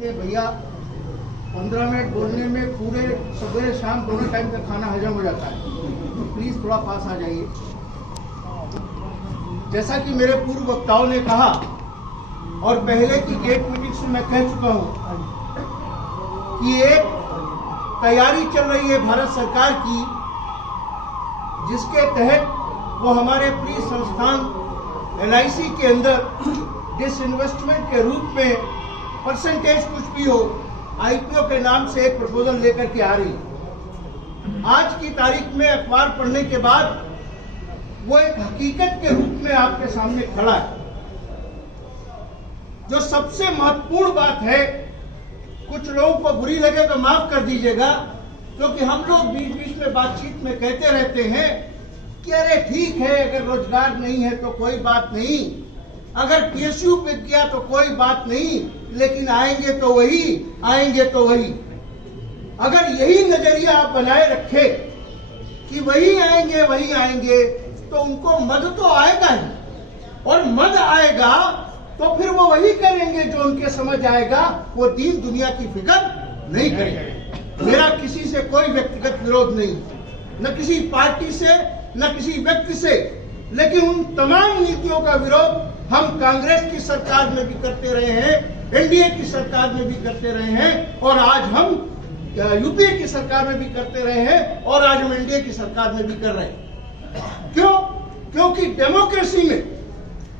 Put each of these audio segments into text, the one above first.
कि भैया 15 मिनट बोलने में पूरे सुबह शाम दोनों टाइम का खाना हजम हो जाता है, तो प्लीज थोड़ा पास आ जाइए। जैसा कि मेरे पूर्व वक्ताओं ने कहा और पहले की गेट मीटिंग्स में मैं कह चुका हूं कि एक तैयारी चल रही है भारत सरकार की, जिसके तहत वो हमारे प्रिय संस्थान LIC के अंदर डिसइन्वेस्टमेंट के रूप में परसेंटेज कुछ भी हो, IPO के नाम से एक प्रपोजल लेकर के आ रही है। आज की तारीख में अखबार पढ़ने के बाद वो एक हकीकत के रूप में आपके सामने खड़ा है। जो सबसे महत्वपूर्ण बात है, कुछ लोगों को बुरी लगे तो माफ कर दीजिएगा, क्योंकि हम लोग बीच बीच में बातचीत में कहते रहते हैं कि अरे ठीक है, अगर रोजगार नहीं है तो कोई बात नहीं, अगर PSU पे किया तो कोई बात नहीं, लेकिन आएंगे तो वही, आएंगे तो वही। अगर यही नजरिया आप बनाए रखे कि वही आएंगे, तो उनको मद तो आएगा ही, और मद आएगा तो फिर वो वही करेंगे जो उनके समझ आएगा, वो दीन दुनिया की फिक्र नहीं करेंगे। मेरा किसी से कोई व्यक्तिगत विरोध नहीं, न किसी पार्टी से न किसी व्यक्ति से, लेकिन उन तमाम नीतियों का विरोध हम कांग्रेस की सरकार में भी करते रहे हैं, NDA की सरकार में भी करते रहे हैं, और आज हम UPA की सरकार में भी करते रहे हैं, और आज हम NDA की सरकार में भी कर रहे हैं। क्यों? क्योंकि डेमोक्रेसी में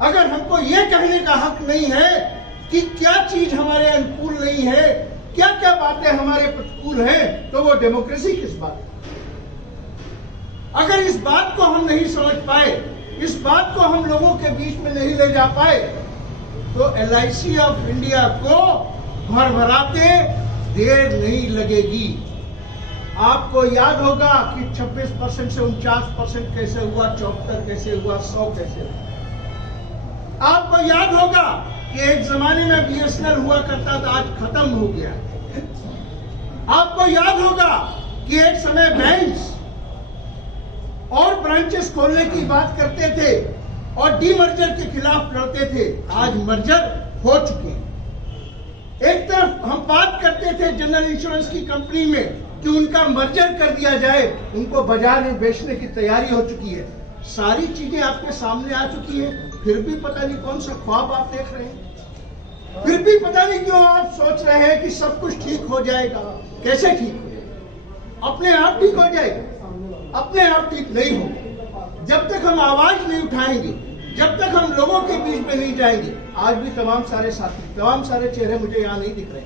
अगर हमको ये कहने का हक नहीं है कि क्या चीज हमारे अनुकूल नहीं है, क्या क्या बातें हमारे प्रतिकूल हैं, तो वो डेमोक्रेसी किस बात है? अगर इस बात को हम नहीं समझ पाए, इस बात को हम लोगों के बीच में नहीं ले जा पाए, तो LIC ऑफ इंडिया को भरभराते देर नहीं लगेगी। आपको याद होगा कि 26% से 49% कैसे हुआ, 74 कैसे हुआ, 100 कैसे हुआ। आपको याद होगा कि एक जमाने में BSNL हुआ करता था, आज खत्म हो गया। आपको याद होगा कि एक समय बैंक्स और ब्रांचेस खोलने की बात करते थे और डीमर्जर के खिलाफ लड़ते थे, आज मर्जर हो चुके हैं। एक तरफ हम बात करते थे जनरल इंश्योरेंस की कंपनी में कि उनका मर्जर कर दिया जाए, उनको बाजार में बेचने की तैयारी हो चुकी है। सारी चीजें आपके सामने आ चुकी है, फिर भी पता नहीं कौन सा ख्वाब आप देख रहे हैं, फिर भी पता नहीं क्यों आप सोच रहे हैं कि सब कुछ ठीक हो जाएगा। कैसे ठीक हो जाएगा? अपने आप ठीक हो जाएगा? अपने आप ठीक नहीं होगा। जब तक हम आवाज नहीं उठाएंगे, जब तक हम लोगों के बीच में नहीं जाएंगे। आज भी तमाम सारे साथी, तमाम सारे चेहरे मुझे यहाँ नहीं दिख रहे,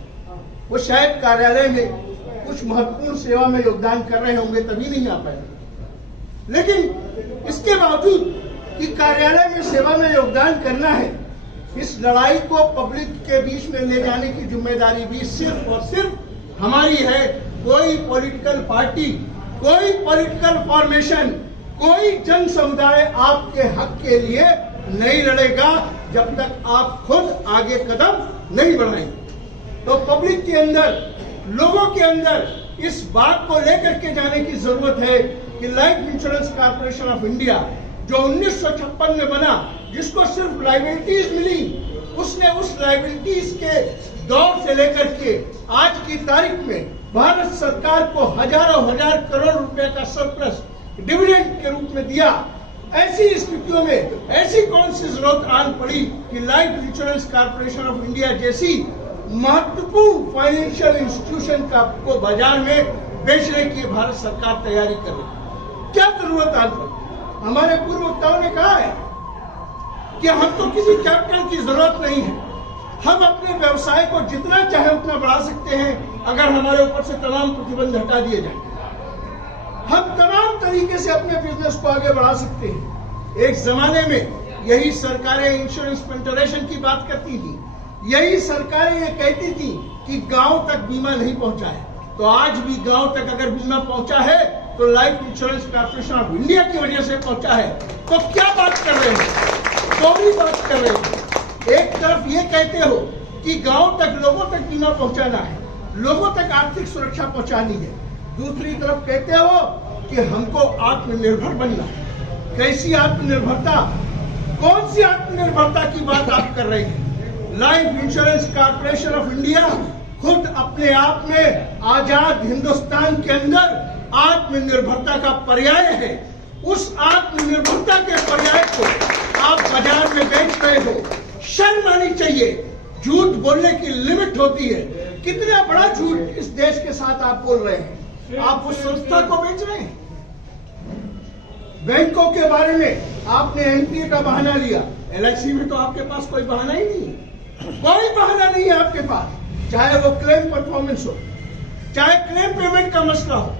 वो शायद कार्यालय में कुछ महत्वपूर्ण सेवा में योगदान कर रहे होंगे, तभी नहीं आ पाए। लेकिन इसके बावजूद कि कार्यालय में सेवा में योगदान करना है, इस लड़ाई को पब्लिक के बीच में ले जाने की जिम्मेदारी भी सिर्फ और सिर्फ हमारी है। कोई पॉलिटिकल पार्टी, कोई पॉलिटिकल फॉर्मेशन, कोई जन समुदाय आपके हक के लिए नहीं लड़ेगा जब तक आप खुद आगे कदम नहीं बढ़ाएंगे। तो पब्लिक के अंदर, लोगों के अंदर इस बात को लेकर के जाने की जरूरत है कि life insurance corporation of India जो 1956 में बना, जिसको सिर्फ लायबिलिटीज मिली, उसने उस लायबिलिटीज के दौर से लेकर के आज की तारीख में भारत सरकार को हजारों हजार करोड़ रुपए का सरप्लस डिविडेंड के रूप में दिया। ऐसी स्थितियों में ऐसी कौन सी जरूरत आन पड़ी कि life insurance corporation of India जैसी महत्वपूर्ण फाइनेंशियल इंस्टीट्यूशन को बाजार में बेचने की भारत सरकार तैयारी कर रही है? क्या जरूरत आन पड़ी? हमारे पूर्व वक्ताओं ने कहा है कि हम तो किसी कैपिटल की जरूरत नहीं है, हम अपने व्यवसाय को जितना चाहे उतना बढ़ा सकते हैं अगर हमारे ऊपर से तमाम प्रतिबंध हटा दिए जाए। हम तमाम तरीके से अपने बिजनेस को आगे बढ़ा सकते हैं। एक जमाने में यही सरकारें इंश्योरेंस पेंटरेशन की बात करती थी, यही सरकारें ये कहती थी कि गांव तक बीमा नहीं पहुंचा है, तो आज भी गांव तक अगर बीमा पहुंचा है तो life insurance corporation of India की वजह से पहुंचा है। तो क्या बात कर रहे हैं? दोहरी बात कर रहे हैं। एक तरफ ये कहते हो कि गांव तक, लोगों तक बीमा पहुंचाना है, लोगों तक आर्थिक सुरक्षा पहुंचानी है, दूसरी तरफ कहते हो कि हमको आत्मनिर्भर बनना है। कैसी आत्मनिर्भरता? कौन सी आत्मनिर्भरता की बात आप कर रहे हैं? Life insurance corporation of India खुद अपने आप में आजाद हिंदुस्तान के अंदर आत्मनिर्भरता का पर्याय है। उस आत्मनिर्भरता के पर्याय को आप बाजार में बेच रहे हो। शर्म आनी चाहिए। झूठ बोलने की लिमिट होती है। कितना बड़ा झूठ इस देश के साथ आप बोल रहे हैं। आप उस संस्था को बेच रहे हैं। बैंकों के बारे में आपने एनपीए का बहाना लिया। एलआईसी में तो आपके पास कोई बहाना ही नहीं है। कोई बहाना नहीं है आपके पास। चाहे वो क्लेम परफॉर्मेंस हो, चाहे क्लेम पेमेंट का मसला हो,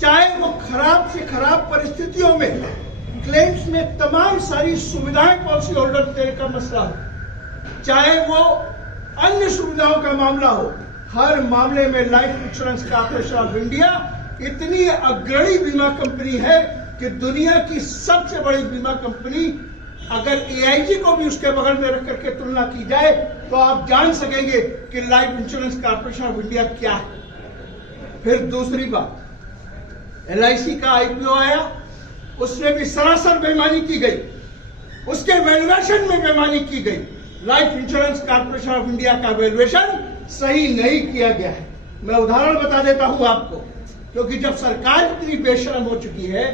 चाहे वो खराब से खराब परिस्थितियों में क्लेम्स में तमाम सारी सुविधाएं पॉलिसी होल्डर देने का मसला हो, चाहे वो अन्य सुविधाओं का मामला हो, हर मामले में life insurance corporation of India इतनी अग्रणी बीमा कंपनी है कि दुनिया की सबसे बड़ी बीमा कंपनी, अगर एआईजी को भी उसके बगल में रख करके तुलना की जाए तो आप जान सकेंगे कि life insurance corporation of India क्या है। फिर दूसरी बात, एलआईसी का आईपीओ आया, उसमें भी सरासर बेईमानी की गई, उसके वैल्यूएशन में बेईमानी की गई। Life insurance corporation of India का वैल्यूएशन सही नहीं किया गया है। मैं उदाहरण बता देता हूं आपको, क्योंकि जब सरकार इतनी बेशर्म हो चुकी है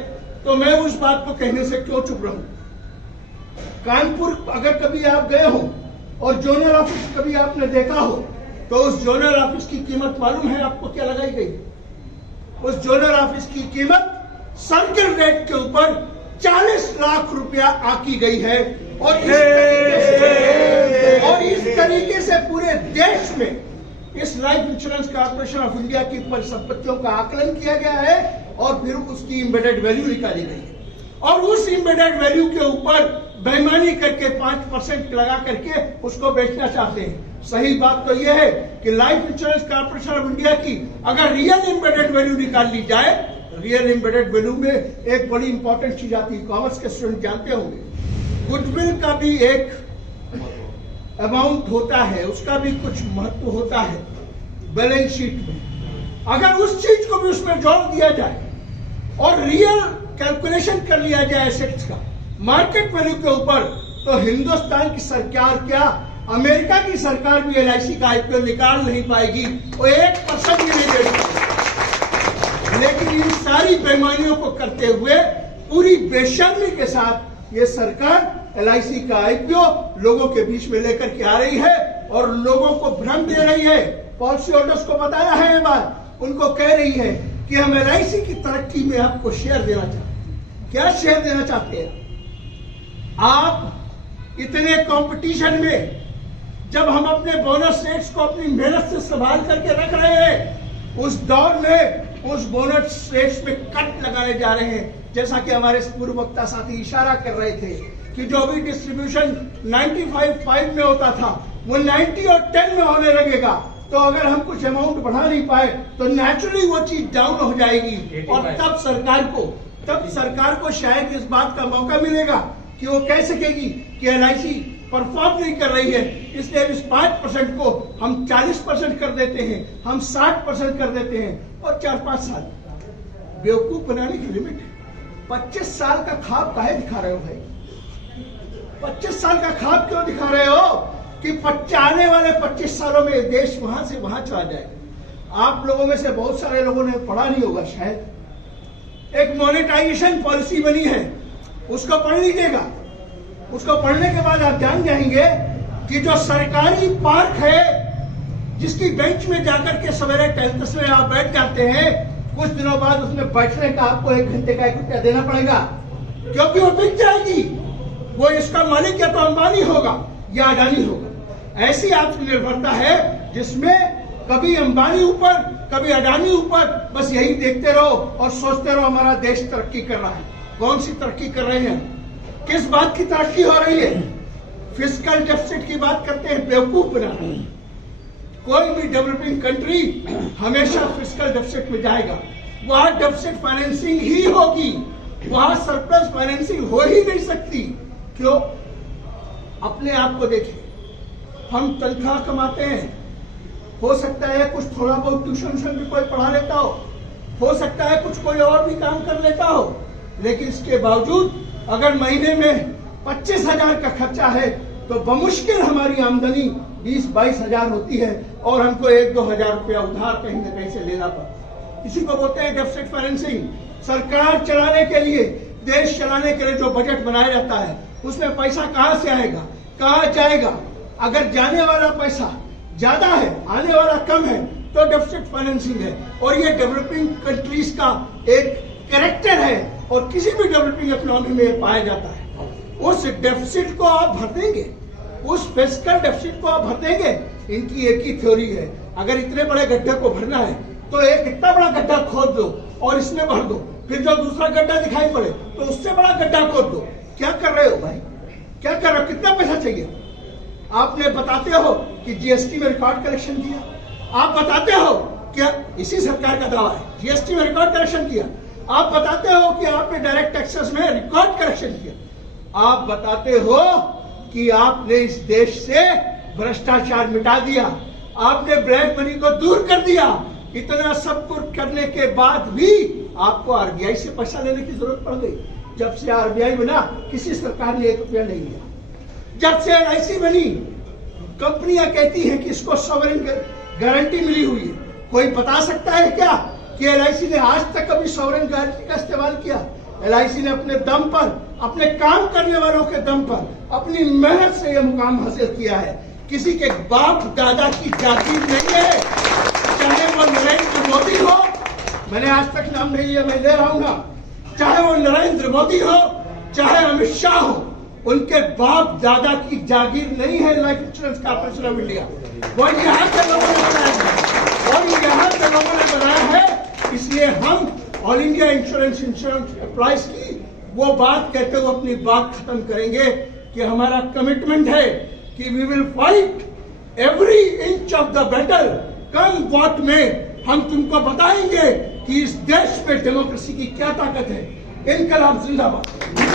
तो मैं उस बात को कहने से क्यों चुप रहूं। कानपुर अगर कभी आप गए हो और जोनल ऑफिस कभी आपने देखा हो तो उस जोनल ऑफिस की कीमत मालूम है आपको क्या लगाई गई? उस जोनल ऑफिस की कीमत सर्किल रेट के ऊपर 40 लाख रुपया आकी गई है। और इस तरीके से पूरे देश में इस life insurance corporation of India की परिसंपत्तियों का आकलन किया गया है और फिर उसकी एम्बेडेड वैल्यू निकाली गई है। और उस एम्बेडेड वैल्यू के ऊपर बेईमानी करके 5% लगा करके उसको बेचना चाहते हैं। सही बात तो यह है कि life insurance corporation of India की अगर रियल एम्बेडेड वैल्यू निकाल ली जाए, रियल एम्बेडेड वैल्यू में एक बड़ी इंपॉर्टेंट चीज आती है, कॉमर्स के स्टूडेंट जानते होंगे, गुडविल का भी एक अमाउंट होता है, उसका भी कुछ महत्व होता है बैलेंस शीट में। अगर उस चीज को भी उसमें जोड़ दिया जाए और रियल कैलकुलेशन कर लिया जाए एसेट्स का मार्केट वैल्यू के ऊपर, तो हिंदुस्तान की सरकार क्या, अमेरिका की सरकार भी एलआईसी का आईपीओ निकाल नहीं पाएगी। वो 1% भी नहीं दे सकती। लेकिन इन सारी बेईमानियों को करते हुए पूरी बेशर्मी के साथ ये सरकार एलआईसी का आईपीओ लोगों के बीच में लेकर के आ रही है और लोगों को भ्रम दे रही है। पॉलिसी होल्डर्स को बताया है ये बात, उनको कह रही है कि हम एलआईसी की तरक्की में आपको शेयर देना चाहते हैं। क्या शेयर देना चाहते हैं आप? इतने कंपटीशन में जब हम अपने बोनस रेट्स को अपनी मेहनत से संभाल करके रख रहे हैं, उस दौर में उस बोनस रेट्स में कट लगाने जा रहे हैं। जैसा कि हमारे पूर्व वक्ता साथी इशारा कर रहे थे कि जो भी डिस्ट्रीब्यूशन 95-5 में होता था वो 90 और 10 में होने लगेगा। तो अगर हम कुछ अमाउंट बढ़ा नहीं पाए तो नेचुरली वो चीज डाउन हो जाएगी और तब सरकार को शायद इस बात का मौका मिलेगा कि वो कह सकेगी कि एलआईसी परफॉर्म नहीं कर रही है, इसलिए इस 5% को हम 40% कर देते हैं, हम 60% कर देते हैं। और 4-5 साल बेवकूफ बनाने की लिमिट है। 25 साल का ख्वाब काहे दिखा रहे हो भाई? 25 साल का ख्वाब क्यों दिखा रहे हो कि आने वाले 25 सालों में देश वहां से वहां चला जाएगा? आप लोगों में से बहुत सारे लोगों ने पढ़ा नहीं होगा शायद। एक मोनेटाइजेशन पॉलिसी बनी है, उसको पढ़ लीजिएगा। उसको पढ़ने के बाद आप जान जाएंगे कि जो सरकारी पार्क है जिसकी बेंच में जाकर के सवेरे टहलते समय आप बैठ जाते हैं, कुछ दिनों बाद उसमें बैठने का आपको 1 घंटे का 1 रुपया देना पड़ेगा, क्योंकि वो बिक जाएगी। वो इसका मालिक या तो अंबानी होगा या अडानी होगा। ऐसी आत्मनिर्भरता है जिसमें कभी अंबानी ऊपर कभी अडानी ऊपर, बस यही देखते रहो और सोचते रहो हमारा देश तरक्की कर रहा है। कौन सी तरक्की कर रहे हैं? किस बात की तरक्की हो रही है? फिस्कल डेफिसिट की बात करते हैं, बेवकूफ बना। कोई भी डेवलपिंग कंट्री हमेशा फिस्कल डेफिसिट में जाएगा। वहां डेफिसिट फाइनेंसिंग ही होगी, वहां सरप्लस फाइनेंसिंग हो ही नहीं सकती। क्यों? अपने आप को देखिए, हम तनख्वाह कमाते हैं, हो सकता है कुछ थोड़ा बहुत ट्यूशन भी कोई पढ़ा लेता हो सकता है कुछ कोई और भी काम कर लेता हो, लेकिन इसके बावजूद अगर महीने में 25,000 का खर्चा है तो बमुश्किल हमारी आमदनी 20-22 हजार होती है और हमको 1-2 हजार रुपया उधार कहीं न कहीं से लेना पड़ता है। इसी को बोलते हैं डेफिसिट फाइनेंसिंग। सरकार चलाने के लिए, देश चलाने के लिए जो बजट बनाया जाता है उसमें पैसा कहाँ से आएगा, कहाँ जाएगा? अगर जाने वाला पैसा ज्यादा है, आने वाला कम है, तो डेफिसिट फाइनेंसिंग है। और ये डेवलपिंग कंट्रीज का एक कैरेक्टर है और किसी भी डेवलपिंग इकोनॉमी में पाया जाता है। उस डेफिसिट को आप भर देंगे, उस फिस्कल डेफिसिट को आप भर देंगे। इनकी एक ही थ्योरी है, अगर इतने बड़े गड्ढे को भरना है तो एक इतना बड़ा गड्ढा खोद दो और इसमें भर दो, फिर जो दूसरा गड्ढा दिखाई पड़े तो उससे बड़ा गड्ढा खोद दो। क्या कर रहे हो भाई, क्या कर रहे हो? कितना पैसा चाहिए? आपने बताते हो कि जीएसटी में रिकॉर्ड कलेक्शन किया, आप बताते हो क्या, इसी सरकार का दावा है, जीएसटी में रिकॉर्ड कलेक्शन किया। आप बताते हो कि आपने डायरेक्ट टैक्सेस में रिकॉर्ड कलेक्शन किया। आप बताते हो कि आपने इस देश से भ्रष्टाचार मिटा दिया, आपने ब्लैक मनी को दूर कर दिया। इतना सब कुछ करने के बाद भी आपको आरबीआई से पैसा लेने की जरूरत पड़ गई। जब से आरबीआई बना किसी सरकार ने 1 रुपया नहीं लिया। जब से एलआईसी बनी, कंपनियां कहती हैं कि इसको सॉवरेन गारंटी मिली हुई है। कोई बता सकता है क्या कि एलआईसी ने आज तक कभी सॉवरेन गारंटी का इस्तेमाल किया? एलआईसी ने अपने दम पर, अपने काम करने वालों के दम पर, अपनी मेहनत से यह मुकाम हासिल किया है। किसी के बाप दादा की जागीर नहीं है। चाहे वो नरेंद्र मोदी हो, मैंने आज तक नाम नहीं लिया, मैं ले रहा हूं ना, चाहे वो नरेंद्र मोदी हो, चाहे अमित शाह हो, उनके बाप दादा की जागीर नहीं है life insurance corporation of India. वो यहाँ के लोगों ने बनाया है, और यहाँ के लोगों ने बनाया है। इसलिए हम ऑल इंडिया इंश्योरेंस एम्प्लॉइज की वो बात कहते हुए अपनी बात खत्म करेंगे कि हमारा कमिटमेंट है कि we will fight every inch of the battle, come what में। हम तुमको बताएंगे कि इस देश में डेमोक्रेसी की क्या ताकत है। इनकलाब जिंदाबाद।